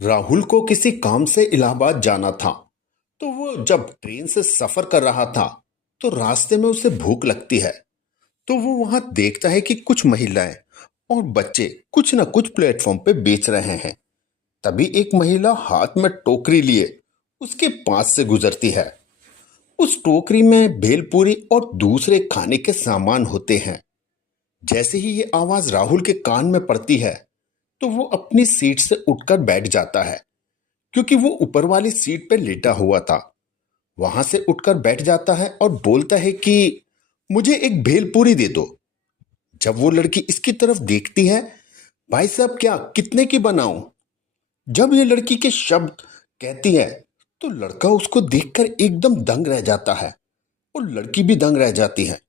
राहुल को किसी काम से इलाहाबाद जाना था। तो वो जब ट्रेन से सफर कर रहा था तो रास्ते में उसे भूख लगती है। तो वो वहां देखता है कि कुछ महिलाएं और बच्चे कुछ ना कुछ प्लेटफॉर्म पे बेच रहे हैं। तभी एक महिला हाथ में टोकरी लिए उसके पास से गुजरती है। उस टोकरी में भेलपूरी और दूसरे खाने के सामान होते हैं। जैसे ही ये आवाज राहुल के कान में पड़ती है तो वो अपनी सीट से उठकर बैठ जाता है, क्योंकि वो ऊपर वाली सीट पे लेटा हुआ था। वहां से उठकर बैठ जाता है और बोलता है कि मुझे एक भेलपूरी दे दो। जब वो लड़की इसकी तरफ देखती है, भाई साहब क्या कितने की बनाऊं? जब ये लड़की के शब्द कहती है तो लड़का उसको देखकर एकदम दंग रह जाता है और लड़की भी दंग रह जाती है।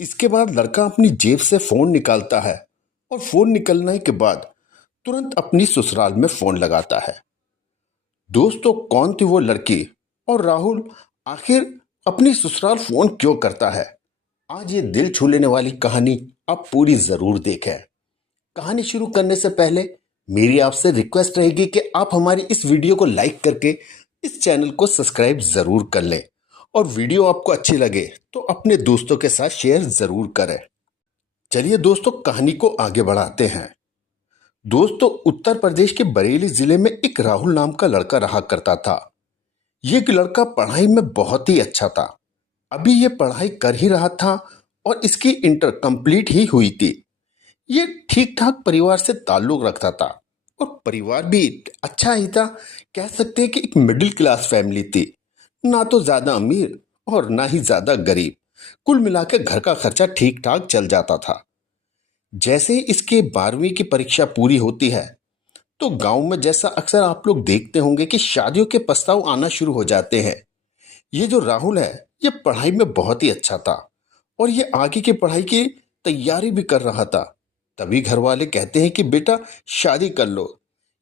इसके बाद लड़का अपनी जेब से फोन निकालता है और फोन निकलने के बाद तुरंत अपनी ससुराल में फोन लगाता है। दोस्तों, कौन थी वो लड़की और राहुल आखिर अपनी ससुराल फोन क्यों करता है? आज ये दिल छू लेने वाली कहानी आप पूरी जरूर देखें। कहानी शुरू करने से पहले मेरी आपसे रिक्वेस्ट रहेगी कि आप हमारी इस वीडियो को लाइक करके इस चैनल को सब्सक्राइब जरूर कर लें और वीडियो आपको अच्छी लगे तो अपने दोस्तों के साथ शेयर जरूर करें। चलिए दोस्तों, कहानी को आगे बढ़ाते हैं। दोस्तों, उत्तर प्रदेश के बरेली जिले में एक राहुल नाम का लड़का रहा करता था। ये लड़का पढ़ाई में बहुत ही अच्छा था। अभी ये पढ़ाई कर ही रहा था और इसकी इंटर कंप्लीट ही हुई थी। ये ठीक ठाक परिवार से ताल्लुक रखता था और परिवार भी अच्छा ही था। कह सकते हैं कि एक मिडिल क्लास फैमिली थी, ना तो ज्यादा अमीर और ना ही ज्यादा गरीब। कुल मिलाकर घर का खर्चा ठीक ठाक चल जाता था। जैसे ही इसके 12वीं की परीक्षा पूरी होती है तो गांव में जैसा अक्सर आप लोग देखते होंगे कि शादियों के प्रस्ताव आना शुरू हो जाते हैं। ये जो राहुल है, ये पढ़ाई में बहुत ही अच्छा था और ये आगे की पढ़ाई की तैयारी भी कर रहा था। तभी घर वाले कहते हैं कि बेटा शादी कर लो।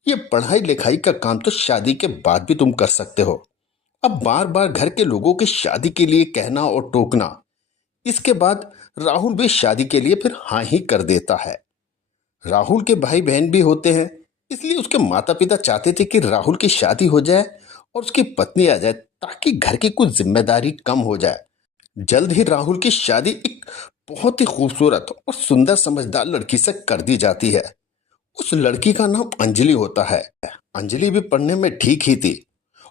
ये पढ़ाई लिखाई का काम तो शादी के बाद भी तुम कर सकते हो। अब बार बार घर के लोगों की शादी के लिए कहना और टोकना, इसके बाद राहुल भी शादी के लिए फिर हाँ ही कर देता है। राहुल के भाई बहन भी होते हैं, इसलिए उसके माता पिता चाहते थे कि राहुल की शादी हो जाए और उसकी पत्नी आ जाए, ताकि घर की कुछ जिम्मेदारी कम हो जाए। जल्द ही राहुल की शादी एक बहुत ही खूबसूरत और सुंदर समझदार लड़की से कर दी जाती है। उस लड़की का नाम अंजलि होता है। अंजलि भी पढ़ने में ठीक ही थी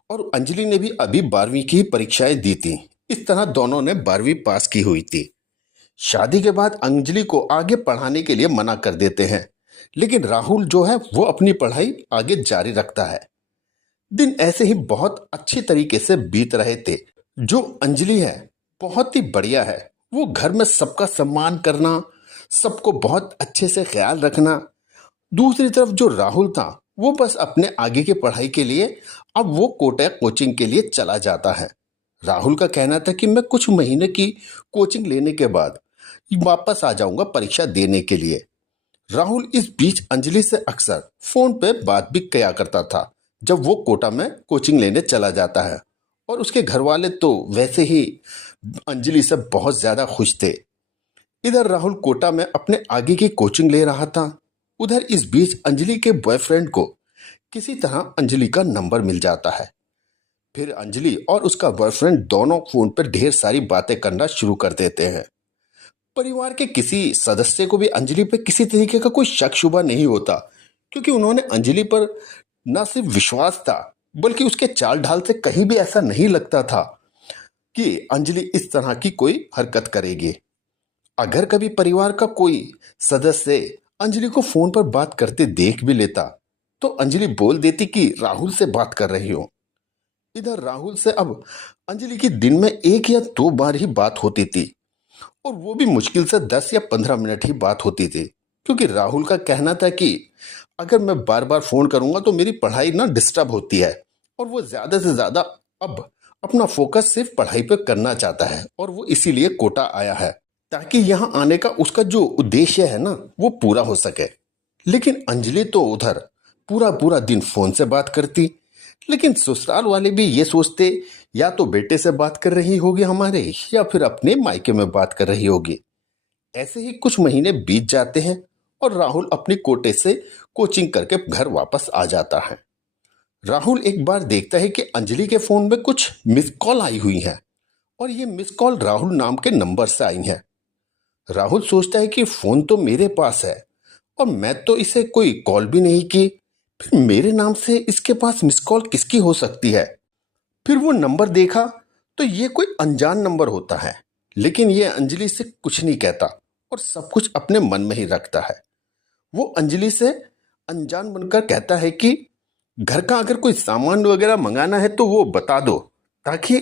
और अंजलि ने भी अभी 12वीं की ही परीक्षाएं दी थी। इस तरह दोनों ने 12वीं पास की हुई थी। शादी के बाद अंजलि को आगे पढ़ाने के लिए मना कर देते हैं, लेकिन राहुल जो है वो अपनी पढ़ाई आगे जारी रखता है। दिन ऐसे ही बहुत अच्छी तरीके से बीत रहे थे। जो अंजलि है बहुत ही बढ़िया है। वो घर में सबका सम्मान करना, सबको बहुत अच्छे से ख्याल रखना। दूसरी तरफ जो राहुल था वो बस अपने आगे की पढ़ाई के लिए अब वो कोटा कोचिंग के लिए चला जाता है। राहुल का कहना था कि मैं कुछ महीने की कोचिंग लेने के बाद वापस आ जाऊंगा परीक्षा देने के लिए। राहुल इस बीच अंजलि से अक्सर फोन पे बात भी किया करता था जब वो कोटा में कोचिंग लेने चला जाता है। और उसके घर वाले तो वैसे ही अंजलि से बहुत ज्यादा खुश थे। इधर राहुल कोटा में अपने आगे की कोचिंग ले रहा था। उधर इस बीच अंजलि के बॉयफ्रेंड को किसी तरह अंजलि का नंबर मिल जाता है। फिर अंजलि और उसका बॉयफ्रेंड दोनों फोन पर ढेर सारी बातें करना शुरू कर देते हैं। परिवार के किसी सदस्य को भी अंजलि पर किसी तरीके का कोई शक शुबा नहीं होता, क्योंकि उन्होंने अंजलि पर न सिर्फ विश्वास था बल्कि उसके चाल ढाल से कहीं भी ऐसा नहीं लगता था कि अंजलि इस तरह की कोई हरकत करेगी। अगर कभी परिवार का कोई सदस्य अंजलि को फोन पर बात करते देख भी लेता तो अंजलि बोल देती कि राहुल से बात कर रही हो। इधर राहुल से अब अंजलि की दिन में 1 या 2 बार ही बात होती थी और वो भी मुश्किल से 10 या 15 मिनट ही बात होती थी, क्योंकि राहुल का कहना था कि अगर मैं बार बार फोन करूंगा तो मेरी पढ़ाई ना डिस्टर्ब होती है और वो ज्यादा से ज्यादा अब अपना फोकस सिर्फ पढ़ाई पे करना चाहता है और वो इसीलिए कोटा आया है, ताकि यहाँ आने का उसका जो उद्देश्य है ना वो पूरा हो सके। लेकिन अंजलि तो उधर पूरा पूरा दिन फोन से बात करती, लेकिन ससुराल वाले भी ये सोचते या तो बेटे से बात कर रही होगी हमारे, या फिर अपने मायके में बात कर रही होगी। ऐसे ही कुछ महीने बीत जाते हैं और राहुल अपनी कोटे से कोचिंग करके घर वापस आ जाता है। राहुल एक बार देखता है कि अंजलि के फोन में कुछ मिस कॉल आई हुई है और ये मिस कॉल राहुल नाम के नंबर से आई है। राहुल सोचता है कि फोन तो मेरे पास है और मैं तो इसे कोई कॉल भी नहीं की, फिर मेरे नाम से इसके पास मिस कॉल किसकी हो सकती है। फिर वो नंबर देखा तो ये कोई अनजान नंबर होता है, लेकिन ये अंजलि से कुछ नहीं कहता और सब कुछ अपने मन में ही रखता है। वो अंजलि से अनजान बनकर कहता है कि घर का अगर कोई सामान वगैरह मंगाना है तो वो बता दो, ताकि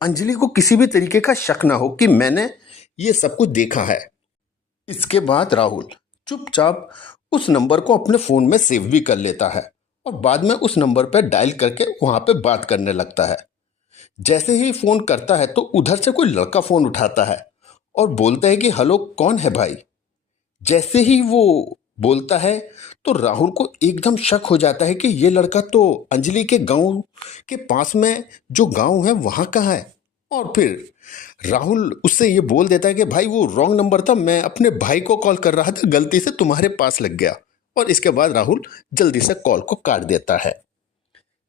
अंजलि को किसी भी तरीके का शक ना हो कि मैंने ये सब कुछ देखा है। इसके बाद राहुल चुपचाप उस नंबर को अपने फोन में सेव भी कर लेता है और बाद में उस नंबर पर डायल करके वहां पे बात करने लगता है। जैसे ही फोन करता है तो उधर से कोई लड़का फोन उठाता है और बोलता है कि हेलो, कौन है भाई। जैसे ही वो बोलता है तो राहुल को एकदम शक हो जाता है कि ये लड़का तो अंजलि के गांव के पास में जो गांव है वहां का है। और फिर राहुल उससे ये बोल देता है कि भाई वो रॉन्ग नंबर था, मैं अपने भाई को कॉल कर रहा था, गलती से तुम्हारे पास लग गया। और इसके बाद राहुल जल्दी से कॉल को काट देता है।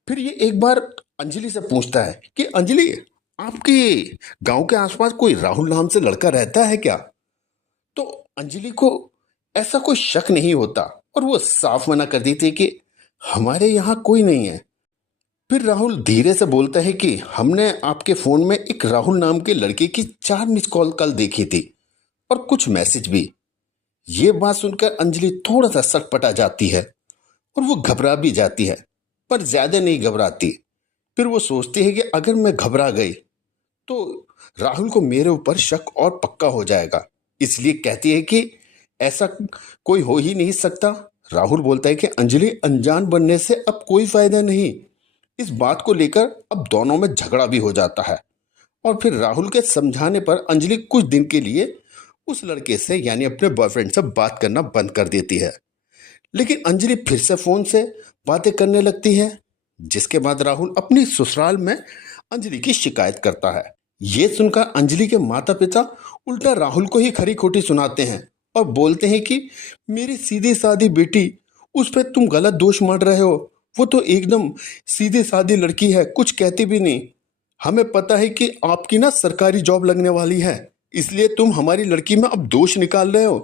फिर ये एक बार अंजलि से पूछता है कि अंजलि, आपके गांव के आसपास कोई राहुल नाम से लड़का रहता है क्या। तो अंजलि को ऐसा कोई शक नहीं होता और वो साफ मना कर देती है कि हमारे यहाँ कोई नहीं है। फिर राहुल धीरे से बोलता है कि हमने आपके फोन में एक राहुल नाम के लड़के की 4 मिस कॉल कल देखी थी और कुछ मैसेज भी। ये बात सुनकर अंजलि थोड़ा सा सटपटा जाती है और वो घबरा भी जाती है, पर ज्यादा नहीं घबराती। फिर वो सोचती है कि अगर मैं घबरा गई तो राहुल को मेरे ऊपर शक और पक्का हो जाएगा, इसलिए कहती है कि ऐसा कोई हो ही नहीं सकता। राहुल बोलता है कि अंजलि, अनजान बनने से अब कोई फायदा नहीं। इस बात को लेकर अब दोनों में झगड़ा भी हो जाता है और फिर राहुल के समझाने पर अंजलि कुछ दिन के लिए उस लड़के से यानी अपने बॉयफ्रेंड से बात करना बंद कर देती है। लेकिन अंजलि फिर से फोन से बातें करने लगती है, जिसके बाद राहुल अपनी ससुराल में अंजलि की शिकायत करता है। ये सुनकर अंजलि के माता पिता उल्टा राहुल को ही खरी खोटी सुनाते हैं और बोलते हैं कि मेरी सीधी सादी बेटी, उस पर तुम गलत दोष मढ़ रहे हो। वो तो एकदम सीधी सादी लड़की है, कुछ कहती भी नहीं। हमें पता है कि आपकी ना सरकारी जॉब लगने वाली है, इसलिए तुम हमारी लड़की में अब दोष निकाल रहे हो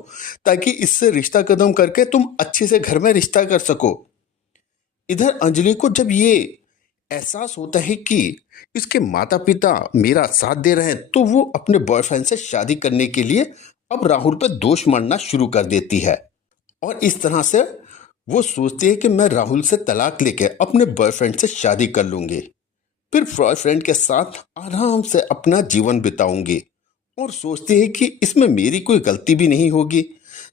ताकि इससे रिश्ता कदम करके तुम अच्छे से घर में रिश्ता कर सको। इधर अंजलि को जब ये एहसास होता है कि इसके माता पिता मेरा साथ दे रहे हैं, तो वो अपने बॉयफ्रेंड से शादी करने के लिए अब राहुल पर दोष मढ़ना शुरू कर देती है। और इस तरह से वो सोचती है कि मैं राहुल से तलाक लेके अपने बॉयफ्रेंड से शादी कर लूंगी, फिर बॉयफ्रेंड के साथ आराम से अपना जीवन बिताऊंगी और सोचती है कि इसमें मेरी कोई गलती भी नहीं होगी,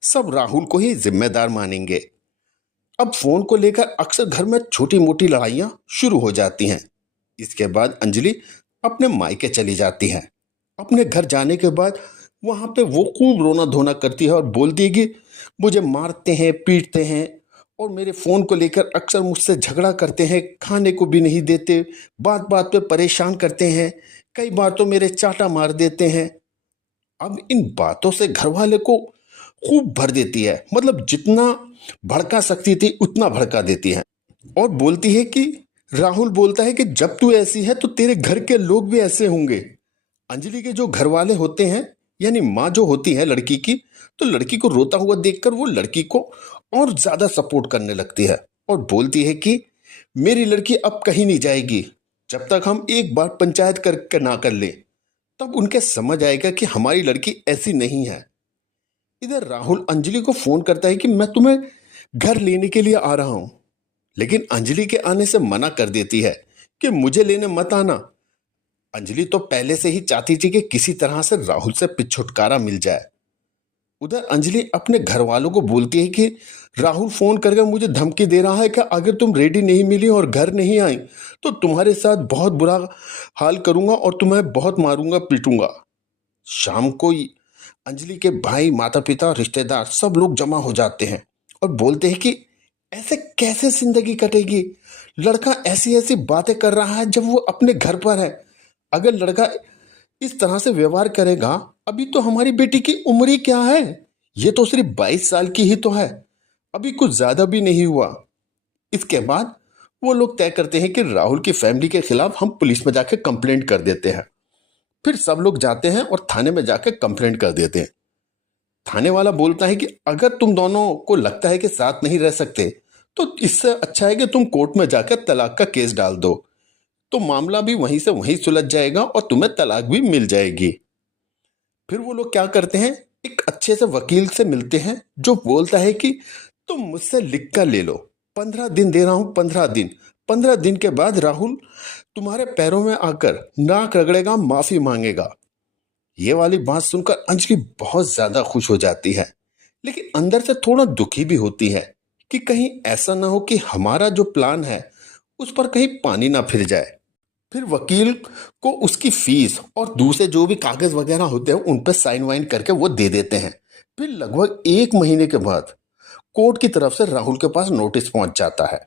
सब राहुल को ही जिम्मेदार मानेंगे। अब फोन को लेकर अक्सर घर में छोटी मोटी लड़ाइयां शुरू हो जाती हैं। इसके बाद अंजलि अपने मायके चली जाती है। अपने घर जाने के बाद वहां पे वो खूब रोना धोना करती है और बोलती है कि मुझे मारते हैं, पीटते हैं और मेरे फोन को लेकर अक्सर मुझसे झगड़ा करते हैं, खाने को भी नहीं देते, बात बात पे परेशान करते हैं, कई बार तो मेरे चाटा मार देते हैं। अब इन बातों से घर वाले को खूब भर देती है, मतलब जितना भड़का सकती थी उतना भड़का देती है और बोलती है कि राहुल बोलता है कि जब तू ऐसी है तो तेरे घर के लोग भी ऐसे होंगे। अंजलि के जो घर वाले होते हैं यानी माँ जो होती है लड़की की, तो लड़की को रोता हुआ देखकर वो लड़की को और ज्यादा सपोर्ट करने लगती है और बोलती है कि मेरी लड़की अब कहीं नहीं जाएगी जब तक हम एक बार पंचायत करके ना कर ले, तब उनके समझ आएगा कि हमारी लड़की ऐसी नहीं है। इधर राहुल अंजलि को फोन करता है कि मैं तुम्हें घर लेने के लिए आ रहा हूं, लेकिन अंजलि के आने से मना कर देती है कि मुझे लेने मत आना। अंजलि तो पहले से ही चाहती थी कि किसी तरह से राहुल से छुटकारा मिल जाए। उधर अंजलि अपने घर वालों को बोलती है कि राहुल फोन करके मुझे धमकी दे रहा है कि अगर तुम रेडी नहीं मिली और घर नहीं आई तो तुम्हारे साथ बहुत बुरा हाल करूंगा और तुम्हें बहुत मारूंगा, पीटूंगा। शाम को अंजलि के भाई, माता पिता, रिश्तेदार सब लोग जमा हो जाते हैं और बोलते हैं कि ऐसे कैसे जिंदगी कटेगी, लड़का ऐसी ऐसी बातें कर रहा है जब वो अपने घर पर है। अगर लड़का इस तरह से व्यवहार करेगा, अभी तो हमारी बेटी की उम्र ही क्या है, ये तो सिर्फ 22 साल की ही तो है, अभी कुछ ज्यादा भी नहीं हुआ। इसके बाद वो लोग तय करते हैं कि राहुल की फैमिली के खिलाफ हम पुलिस में जाके कंप्लेंट कर देते हैं। फिर सब लोग जाते हैं और थाने में जाके कंप्लेंट कर देते हैं। थाने वाला बोलता है कि अगर तुम दोनों को लगता है कि साथ नहीं रह सकते तो इससे अच्छा है कि तुम कोर्ट में जाकर तलाक का केस डाल दो, तो मामला भी वहीं से वहीं सुलझ जाएगा और तुम्हें तलाक भी मिल जाएगी। फिर वो लोग क्या करते हैं, एक अच्छे से वकील से मिलते हैं जो बोलता है कि तुम मुझसे लिख कर ले लो, 15 दिन दे रहा हूं, 15 दिन। 15 दिन के बाद राहुल तुम्हारे पैरों में आकर नाक रगड़ेगा, माफी मांगेगा। ये वाली बात सुनकर अंजलि बहुत ज्यादा खुश हो जाती है, लेकिन अंदर से थोड़ा दुखी भी होती है कि कहीं ऐसा ना हो कि हमारा जो प्लान है उस पर कहीं पानी ना फिर जाए। फिर वकील को उसकी फीस और दूसरे जो भी कागज वगैरह होते हैं उन पर साइन वाइन करके वो दे देते हैं। फिर लगभग 1 महीने के बाद कोर्ट की तरफ से राहुल के पास नोटिस पहुंच जाता है।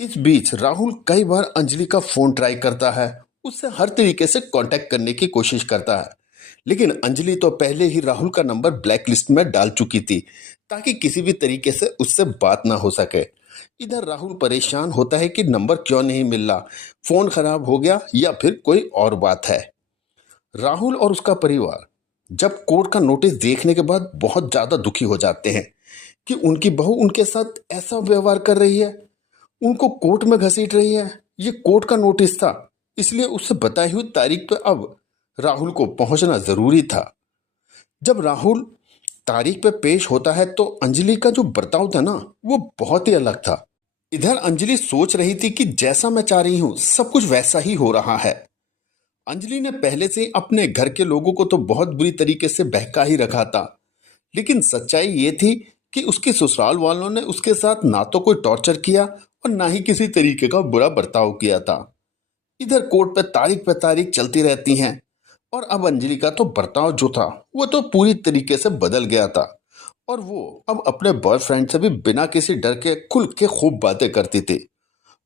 इस बीच राहुल कई बार अंजलि का फोन ट्राई करता है, उससे हर तरीके से कांटेक्ट करने की कोशिश करता है, लेकिन अंजलि तो पहले ही राहुल का नंबर ब्लैक लिस्ट में डाल चुकी थी ताकि किसी भी तरीके से उससे बात ना हो सके। इधर राहुल परेशान होता है कि नंबर क्यों नहीं मिल रहा, फोन खराब हो गया या फिर कोई और बात है। राहुल और उसका परिवार जब कोर्ट का नोटिस देखने के बाद बहुत ज्यादा दुखी हो जाते हैं कि उनकी बहू उनके साथ ऐसा व्यवहार कर रही है, उनको कोर्ट में घसीट रही है। ये कोर्ट का नोटिस था, इसलिए उससे बताई हुई तारीख पर अब राहुल को पहुंचना जरूरी था। जब राहुल तारीख पे पेश होता है तो अंजलि का जो बर्ताव था ना वो बहुत ही अलग था। इधर अंजलि सोच रही थी कि जैसा मैं चाह रही हूं सब कुछ वैसा ही हो रहा है। अंजलि ने पहले से ही अपने घर के लोगों को तो बहुत बुरी तरीके से बहका ही रखा था, लेकिन सच्चाई ये थी कि उसके ससुराल वालों ने उसके साथ ना तो कोई टॉर्चर किया और ना ही किसी तरीके का बुरा बर्ताव किया था। इधर कोर्ट पे तारीख चलती रहती हैं और अब अंजलि का तो बर्ताव जो था वो तो पूरी तरीके से बदल गया था और वो अब अपने बॉयफ्रेंड से भी बिना किसी डर के खुल के खूब बातें करती थी।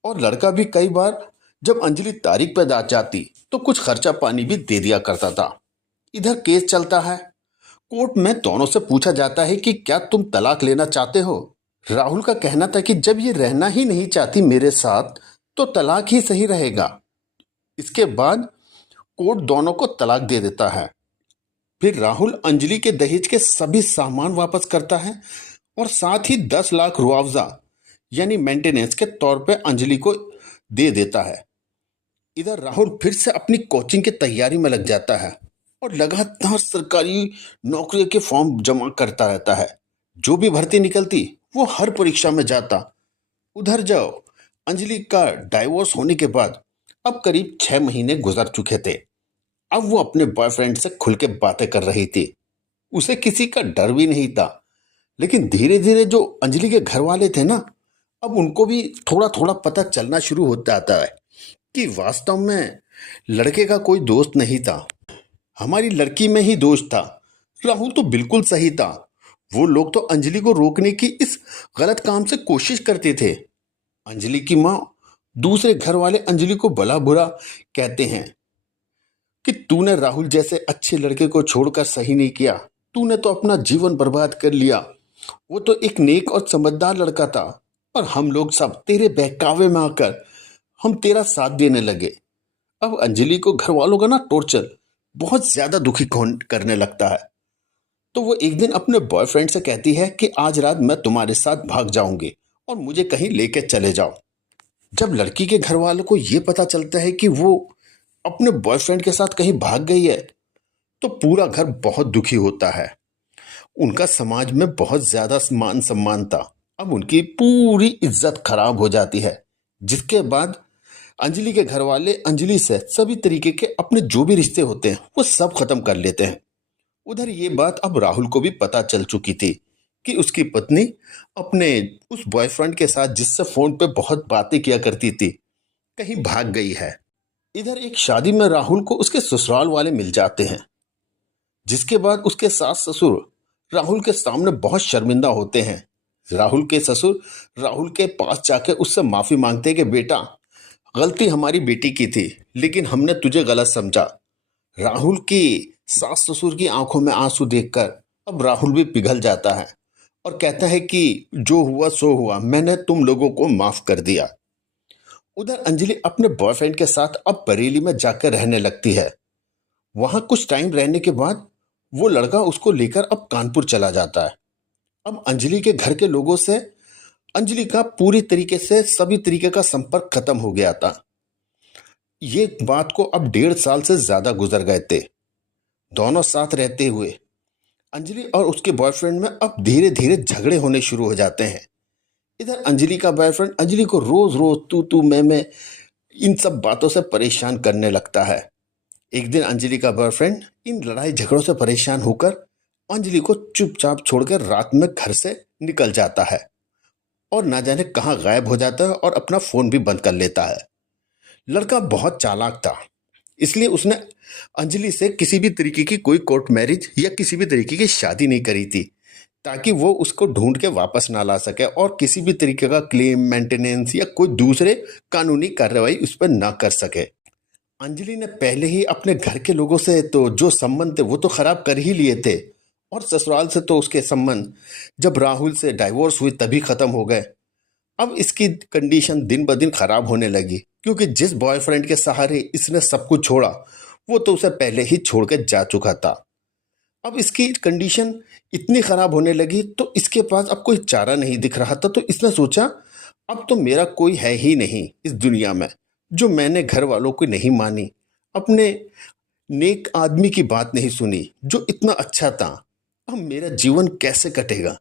और लड़का भी कई बार जब अंजलि तारीख पे जाती तो कुछ खर्चा पानी भी दे दिया करता था। इधर केस चलता है, कोर्ट में दोनों से पूछा जाता है कि क्या तुम तलाक लेना चाहते हो। राहुल का कहना था कि जब ये रहना ही नहीं चाहती मेरे साथ तो तलाक ही सही रहेगा। इसके बाद कोर्ट दोनों को तलाक दे देता है। फिर राहुल अंजलि के दहेज के सभी सामान वापस करता है और साथ ही 10 लाख मुआवजा यानी मेंटेनेंस के तौर पे अंजलि को दे देता है। इधर राहुल फिर से अपनी कोचिंग की तैयारी में लग जाता है और लगातार सरकारी नौकरी के फॉर्म जमा करता रहता है। जो भी भर्ती निकलती वो हर परीक्षा में जाता। उधर जाओ, अंजलि का डाइवोर्स होने के बाद अब करीब 6 महीने गुजर चुके थे। अब वो अपने बॉयफ्रेंड से खुल के बातें कर रही थी, उसे किसी का डर भी नहीं था। लेकिन धीरे धीरे जो अंजलि के घर वाले थे ना, अब उनको भी थोड़ा थोड़ा पता चलना शुरू हो जाता है कि वास्तव में लड़के का कोई दोस्त नहीं था, हमारी लड़की में ही दोष था। राहुल तो बिल्कुल सही था, वो लोग तो अंजलि को रोकने की इस गलत काम से कोशिश करते थे। अंजलि की माँ, दूसरे घर वाले अंजलि को भला बुरा कहते हैं कि तूने राहुल जैसे अच्छे लड़के को छोड़कर सही नहीं किया, तूने तो अपना जीवन बर्बाद कर लिया। वो तो एक नेक और समझदार लड़का था और हम लोग सब तेरे बहकावे में आकर हम तेरा साथ देने लगे। अब अंजलि को घर वालों का ना टॉर्चर बहुत ज्यादा दुखी करने लगता है। तो वो एक दिन अपने बॉयफ्रेंड से कहती है कि आज रात मैं तुम्हारे साथ भाग जाऊंगी और मुझे कहीं लेके चले जाओ। जब लड़की के घर वालों को ये पता चलता है कि वो अपने बॉयफ्रेंड के साथ कहीं भाग गई है तो पूरा घर बहुत दुखी होता है। उनका समाज में बहुत ज्यादा मान सम्मान था, अब उनकी पूरी इज्जत खराब हो जाती है। जिसके बाद अंजलि के घर वाले अंजलि से सभी तरीके के अपने जो भी रिश्ते होते हैं वो सब खत्म कर लेते हैं। उधर ये बात अब राहुल को भी पता चल चुकी थी कि उसकी पत्नी अपने उस बॉयफ्रेंड के साथ जिससे फोन पे बहुत बातें किया करती थी कहीं भाग गई है। इधर एक शादी में राहुल को उसके ससुराल वाले मिल जाते हैं, जिसके बाद उसके सास ससुर राहुल के सामने बहुत शर्मिंदा होते हैं। राहुल के ससुर राहुल के पास जाके उससे माफी मांगते हैं कि बेटा, गलती हमारी बेटी की थी लेकिन हमने तुझे गलत समझा। राहुल की सास ससुर की आंखों में आंसू देखकर अब राहुल भी पिघल जाता है और कहता है कि जो हुआ सो हुआ, मैंने तुम लोगों को माफ कर दिया। उधर अंजलि अपने बॉयफ्रेंड के साथ अब बरेली में जाकर रहने लगती है। वहां कुछ टाइम रहने के बाद वो लड़का उसको लेकर अब कानपुर चला जाता है। अब अंजलि के घर के लोगों से अंजलि का पूरी तरीके से सभी तरीके का संपर्क खत्म हो गया था। ये बात को अब 1.5 साल से ज्यादा गुजर गए थे। दोनों साथ रहते हुए अंजलि और उसके बॉयफ्रेंड में अब धीरे धीरे झगड़े होने शुरू हो जाते हैं। इधर अंजलि का बॉयफ्रेंड अंजलि को रोज रोज तू मैं इन सब बातों से परेशान करने लगता है। एक दिन अंजलि का बॉयफ्रेंड इन लड़ाई झगड़ों से परेशान होकर अंजलि को चुपचाप छोड़कर रात में घर से निकल जाता है और ना जाने कहाँ गायब हो जाता है और अपना फोन भी बंद कर लेता है। लड़का बहुत चालाक था, इसलिए उसने अंजलि से किसी भी तरीके की कोई कोर्ट मैरिज या किसी भी तरीके की शादी नहीं करी थी, ताकि वो उसको ढूंढ के वापस ना ला सके और किसी भी तरीके का क्लेम मेंटेनेंस या कोई दूसरे कानूनी कार्रवाई उस पर ना कर सके। अंजलि ने पहले ही अपने घर के लोगों से तो जो संबंध थे वो तो खराब कर ही लिए थे, और ससुराल से तो उसके संबंध जब राहुल से डाइवोर्स हुई तभी खत्म हो गए। अब इसकी कंडीशन दिन ब दिन खराब होने लगी, क्योंकि जिस बॉयफ्रेंड के सहारे इसने सब कुछ छोड़ा वो तो उसे पहले ही छोड़ के जा चुका था। अब इसकी कंडीशन इतनी खराब होने लगी तो इसके पास अब कोई चारा नहीं दिख रहा था। तो इसने सोचा अब तो मेरा कोई है ही नहीं इस दुनिया में जो मैंने घर वालों को नहीं मानी, अपने नेक आदमी की बात नहीं सुनी जो इतना अच्छा था। अब मेरा जीवन कैसे कटेगा?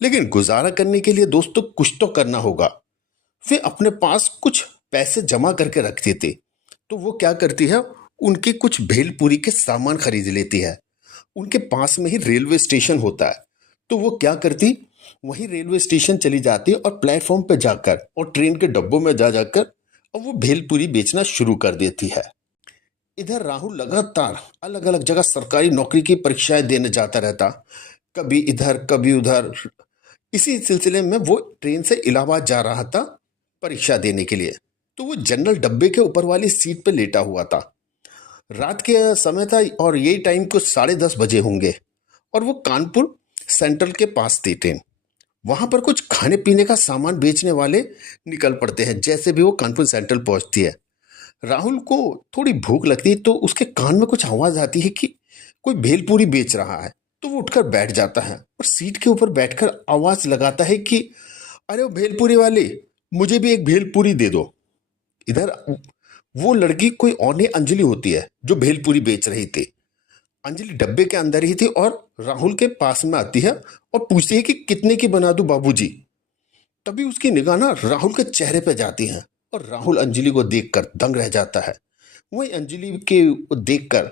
लेकिन गुजारा करने के लिए दोस्तों कुछ तो करना होगा। वे अपने पास कुछ पैसे जमा करके रखती थी, तो वो क्या करती है, उनके कुछ भेलपूरी के सामान खरीद लेती है। उनके पास में ही रेलवे स्टेशन होता है, तो वो क्या करती, वही रेलवे स्टेशन चली जाती और प्लेटफॉर्म पे जाकर और ट्रेन के डब्बों में जा जाकर और वो भेलपूरी बेचना शुरू कर देती है। इधर राहुल लगातार अलग अलग जगह सरकारी नौकरी की परीक्षाएं देने जाता रहता, कभी इधर कभी उधर। इसी सिलसिले में वो ट्रेन से इलाहाबाद जा रहा था परीक्षा देने के लिए। तो वो जनरल डब्बे के ऊपर वाली सीट पे लेटा हुआ था। रात के समय था और यही टाइम कुछ 10:30 बजे होंगे, और वो कानपुर सेंट्रल के पास थी ट्रेन। वहां पर कुछ खाने पीने का सामान बेचने वाले निकल पड़ते हैं। जैसे भी वो कानपुर सेंट्रल पहुंचती है, राहुल को थोड़ी भूख लगती है, तो उसके कान में कुछ आवाज आती है कि कोई भेलपूरी बेच रहा है। तो वो उठकर बैठ जाता है और सीट के ऊपर बैठकर आवाज लगाता है कि अरे वो भेलपूरी वाले, मुझे भी एक भेलपूरी दे दो। इधर वो लड़की कोई और नहीं अंजलि होती है जो भेलपूरी बेच रही थी। अंजलि डब्बे के अंदर ही थी और राहुल के पास में आती है और पूछती है कि कितने की बना दूं बाबूजी। तभी उसकी निगाह ना राहुल के चेहरे पे जाती है और राहुल अंजलि को देखकर दंग रह जाता है। वही अंजलि के देखकर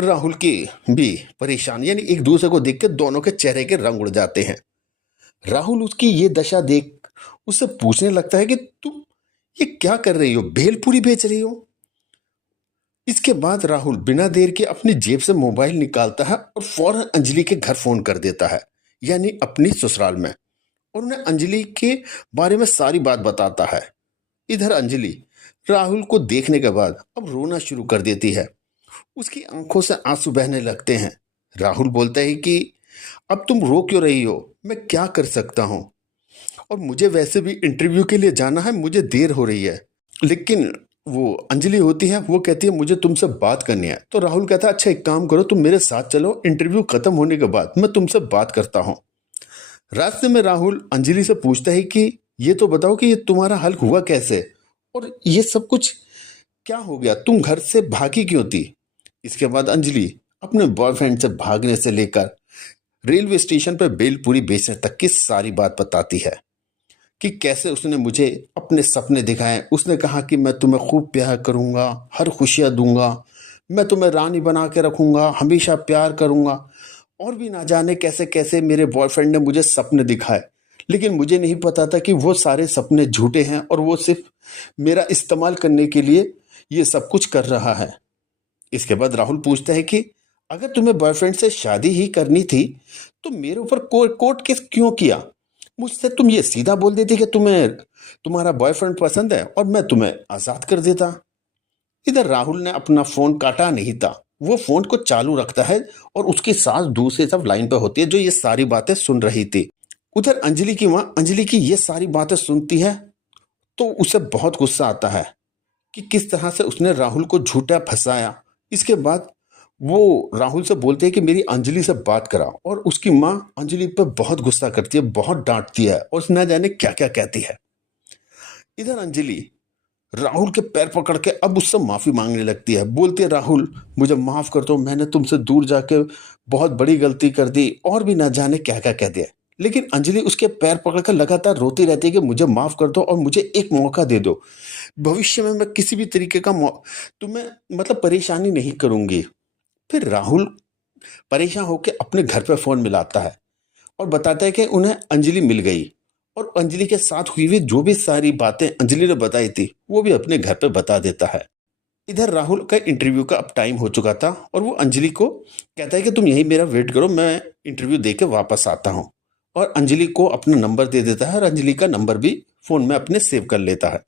राहुल की भी परेशान, यानी एक दूसरे को देख के दोनों के चेहरे के रंग उड़ जाते हैं। राहुल उसकी ये दशा देख उससे पूछने लगता है कि तुम ये क्या कर रही हो, भेलपूरी बेच रही हो? इसके बाद राहुल बिना देर के अपनी जेब से मोबाइल निकालता है और फौरन अंजलि के घर फोन कर देता है, यानी अपनी ससुराल में, और उन्हें अंजलि के बारे में सारी बात बताता है। इधर अंजलि राहुल को देखने के बाद अब रोना शुरू कर देती है। उसकी आंखों से आंसू बहने लगते हैं। राहुल बोलता है कि अब तुम रो क्यों रही हो, मैं क्या कर सकता हूँ, और मुझे वैसे भी इंटरव्यू के लिए जाना है, मुझे देर हो रही है। लेकिन वो अंजलि होती है, वो कहती है मुझे तुमसे बात करनी है। तो राहुल कहता है अच्छा एक काम करो, तुम मेरे साथ चलो, इंटरव्यू खत्म होने के बाद मैं तुमसे बात करता हूँ। रास्ते में राहुल अंजलि से पूछता है कि ये तो बताओ कि ये तुम्हारा हल हुआ कैसे, और ये सब कुछ क्या हो गया, तुम घर से भागी क्यों थी? इसके बाद अंजलि अपने बॉयफ्रेंड से भागने से लेकर रेलवे स्टेशन पर भेलपूरी बेचने तक की सारी बात बताती है कि कैसे उसने मुझे अपने सपने दिखाए। उसने कहा कि मैं तुम्हें खूब प्यार करूंगा, हर खुशियां दूंगा, मैं तुम्हें रानी बना के रखूंगा, हमेशा प्यार करूंगा, और भी ना जाने कैसे कैसे मेरे बॉयफ्रेंड ने मुझे सपने दिखाए। लेकिन मुझे नहीं पता था कि वो सारे सपने झूठे हैं और वो सिर्फ मेरा इस्तेमाल करने के लिए ये सब कुछ कर रहा है। इसके बाद राहुल पूछता है कि अगर तुम्हें बॉयफ्रेंड से शादी ही करनी थी तो मेरे ऊपर कोर्ट केस क्यों किया? मुझसे तुम ये सीधा बोल देती कि तुम्हें तुम्हारा बॉयफ्रेंड पसंद है और मैं तुम्हें आजाद कर देता। इधर राहुल ने अपना फोन काटा नहीं था, वो फोन को चालू रखता है और उसकी सास दूसरी तरफ लाइन पर होती है जो ये सारी बातें सुन रही थी। उधर अंजलि की माँ अंजलि की ये सारी बातें सुनती है तो उसे बहुत गुस्सा आता है कि किस तरह से उसने राहुल को झूठा फंसाया। इसके बाद वो राहुल से बोलते हैं कि मेरी अंजलि से बात करा, और उसकी माँ अंजलि पर बहुत गुस्सा करती है, बहुत डांटती है और न जाने क्या क्या कहती है। इधर अंजलि राहुल के पैर पकड़ के अब उससे माफी मांगने लगती है। बोलती है, राहुल मुझे माफ कर दो, मैंने तुमसे दूर जाके बहुत बड़ी गलती कर दी, और भी ना जाने क्या क्या कह दिया। लेकिन अंजलि उसके पैर पकड़कर लगातार रोती रहती है कि मुझे माफ कर दो और मुझे एक मौका दे दो, भविष्य में मैं किसी भी तरीके का तुम्हें मतलब परेशानी नहीं करूंगी। फिर राहुल परेशान होकर अपने घर पर फोन मिलाता है और बताता है कि उन्हें अंजलि मिल गई, और अंजलि के साथ हुई हुई जो भी सारी बातें अंजलि ने बताई थी वो भी अपने घर पे बता देता है। इधर राहुल का इंटरव्यू का अब टाइम हो चुका था, और वो अंजलि को कहता है कि तुम यही मेरा वेट करो, मैं इंटरव्यू दे के वापस आता हूँ। और अंजलि को अपना नंबर दे देता है, और अंजलि का नंबर भी फोन में अपने सेव कर लेता है।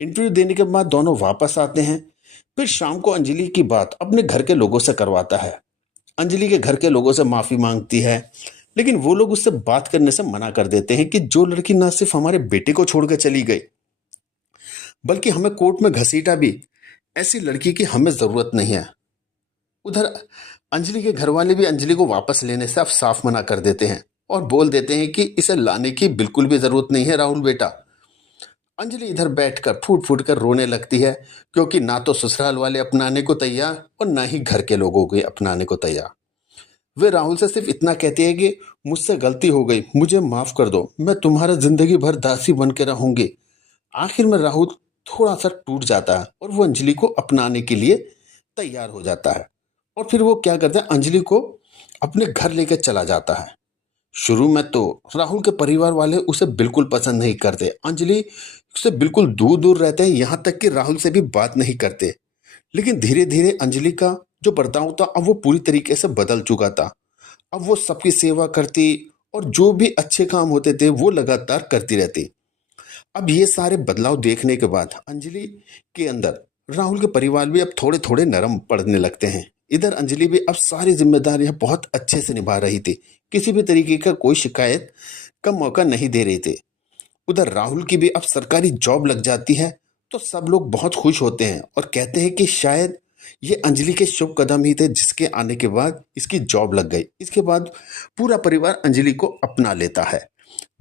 इंटरव्यू देने के बाद दोनों वापस आते हैं। फिर शाम को अंजलि की बात अपने घर के लोगों से करवाता है। अंजलि के घर के लोगों से माफी मांगती है, लेकिन वो लोग उससे बात करने से मना कर देते हैं कि जो लड़की ना सिर्फ हमारे बेटे को छोड़कर चली गई, बल्कि हमें कोर्ट में घसीटा भी, ऐसी लड़की की हमें जरूरत नहीं है। उधर अंजलि के घर वाले भी अंजलि को वापस लेने से अब साफ मना कर देते हैं और बोल देते हैं कि इसे लाने की बिल्कुल भी जरूरत नहीं है राहुल बेटा। अंजलि इधर बैठकर फूट फूट कर रोने लगती है, क्योंकि ना तो ससुराल वाले अपनाने को तैयार और ना ही घर के लोगों के अपनाने को तैयार। वे राहुल से सिर्फ इतना कहती है कि मुझसे गलती हो गई, मुझे माफ कर दो, मैं तुम्हारा जिंदगी भर दासी बन के रहूंगी। आखिर में राहुल थोड़ा सा टूट जाता है और वो अंजलि को अपनाने के लिए तैयार हो जाता है। और फिर वो क्या करता है, अंजलि को अपने घर लेकर चला जाता है। शुरू में तो राहुल के परिवार वाले उसे बिल्कुल पसंद नहीं करते, अंजलि उससे बिल्कुल दूर दूर रहते हैं, यहाँ तक कि राहुल से भी बात नहीं करते। लेकिन धीरे धीरे अंजलि का जो बर्ताव था अब वो पूरी तरीके से बदल चुका था। अब वो सबकी सेवा करती और जो भी अच्छे काम होते थे वो लगातार करती रहती। अब ये सारे बदलाव देखने के बाद अंजलि के अंदर राहुल के परिवार भी अब थोड़े थोड़े नरम पड़ने लगते हैं। इधर अंजलि भी अब सारी जिम्मेदारियां बहुत अच्छे से निभा रही थी, किसी भी तरीके का कोई शिकायत का मौका नहीं दे रही थी। उधर राहुल की भी अब सरकारी जॉब लग जाती है, तो सब लोग बहुत खुश होते हैं और कहते हैं कि शायद ये अंजलि के शुभ कदम ही थे जिसके आने के बाद इसकी जॉब लग गई। इसके बाद पूरा परिवार अंजलि को अपना लेता है।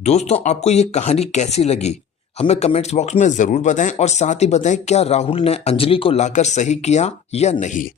दोस्तों, आपको ये कहानी कैसी लगी हमें कमेंट्स बॉक्स में जरूर बताएं, और साथ ही बताएं क्या राहुल ने अंजलि को लाकर सही किया या नहीं।